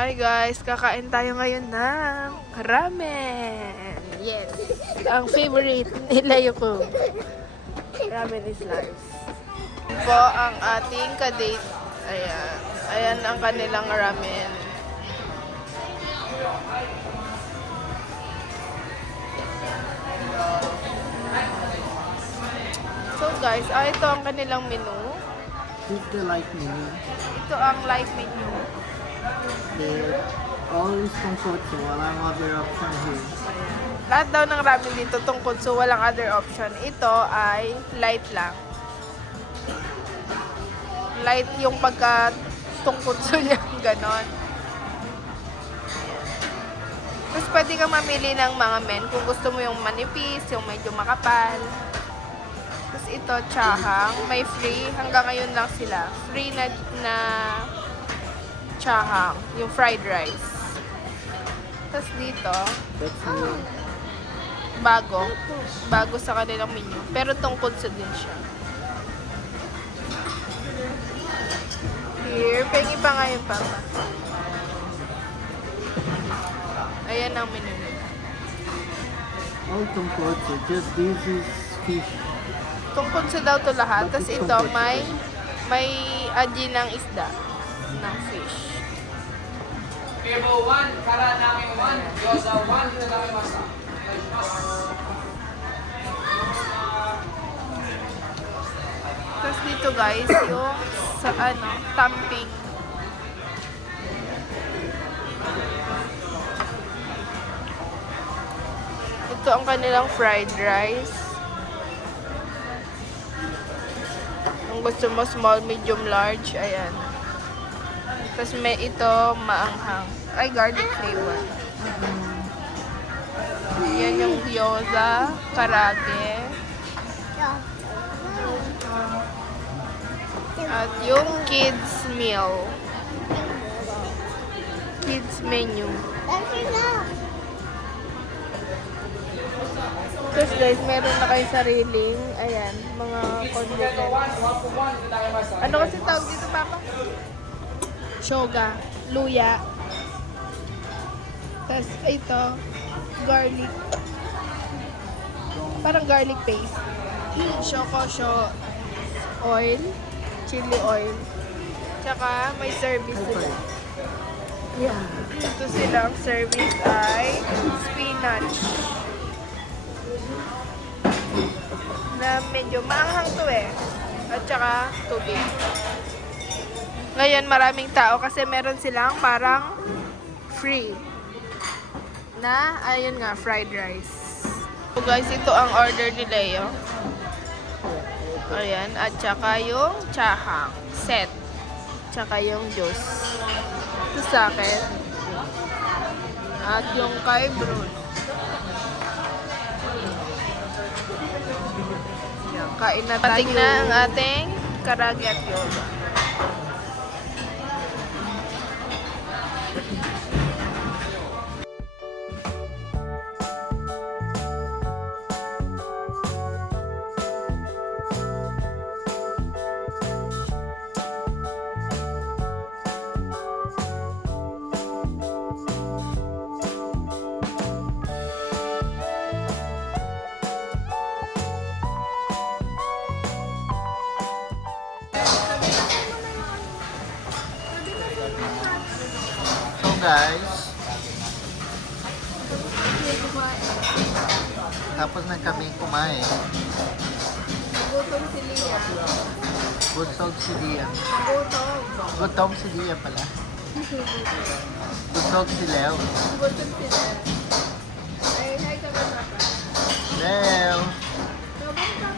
Hi guys, kakain tayo ngayon ng ramen. Yes, ang favorite nila Yoko. Ramen is life. Po ang ating kadate. Ayan. Ayan ang kanilang ramen. So guys, ito ang kanilang menu. This is the light menu. Ito ang light menu. The always tonkotsu, walang other option here. Lahat daw ng ramen dito tungkol so walang other option. Ito ay light lang. Light yung pagka tungkotso niya, ganon. Tapos pwede kang mamili ng mga men kung gusto mo yung manipis, yung medyo makapal. Tapos ito, chahang. May free. Hanggang ngayon lang sila. Free na chahang. Yung fried rice. Tapos dito, That's new. bago sa kanilang menu. Pero tungkotso din siya. Here, pengi pa nga yung papa. Ayan ang menu nila. All tonkotsu, just this is fish. Tungkotso daw to lahat. Tapos ito, may aji ng isda. Ng fish. Table 1, kara namin 1, gyoza 1, itadakimasu. Tapos dito guys, yung sa tamping. Ito ang kanilang fried rice. Kung gusto mo small, medium, large, ayan. Tapos may ito, maanghang. Ay, garlic flavor. Yan yung gyoza, karage. At yung kids meal. Kids menu. Tapos guys, meron na kayo sariling, ayan, mga condiments. Ano kasi tawag dito, Papa? Shoga, luya. Tapos ito, garlic. Parang garlic paste. Shokosho oil, chili oil. Tsaka may service sila. Yeah. Ito silang service ay spinach. Na medyo maanghang to eh. At tsaka tubig. Ngayon maraming tao kasi meron silang parang free na, ayun nga, fried rice. So guys, ito ang order ni Leo. Ayan, at tsaka yung chahang set. Tsaka yung juice. Ito sa akin. At yung kay Bruno. Kain na tayo. Pating na ang ating karage at yoga. So guys, tapos na kami kumain. Gutom si Lia. Gutom si Dia. Gutom. Gutom si Dia pala. Gutom si Leo. Gutom si Lia. Ay, hi ka ba, Papa? Leo! Sabang Papa.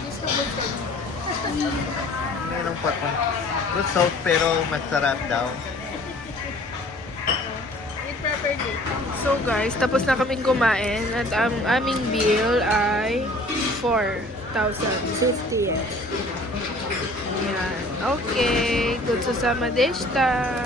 Gusto gutom. Mayroong pa ito. Gutom pero masarap daw. Eat properly. So guys, tapos na kaming kumain at ang aming bill ay 4,050 yen. Ayan. Okay. Good susama deshita.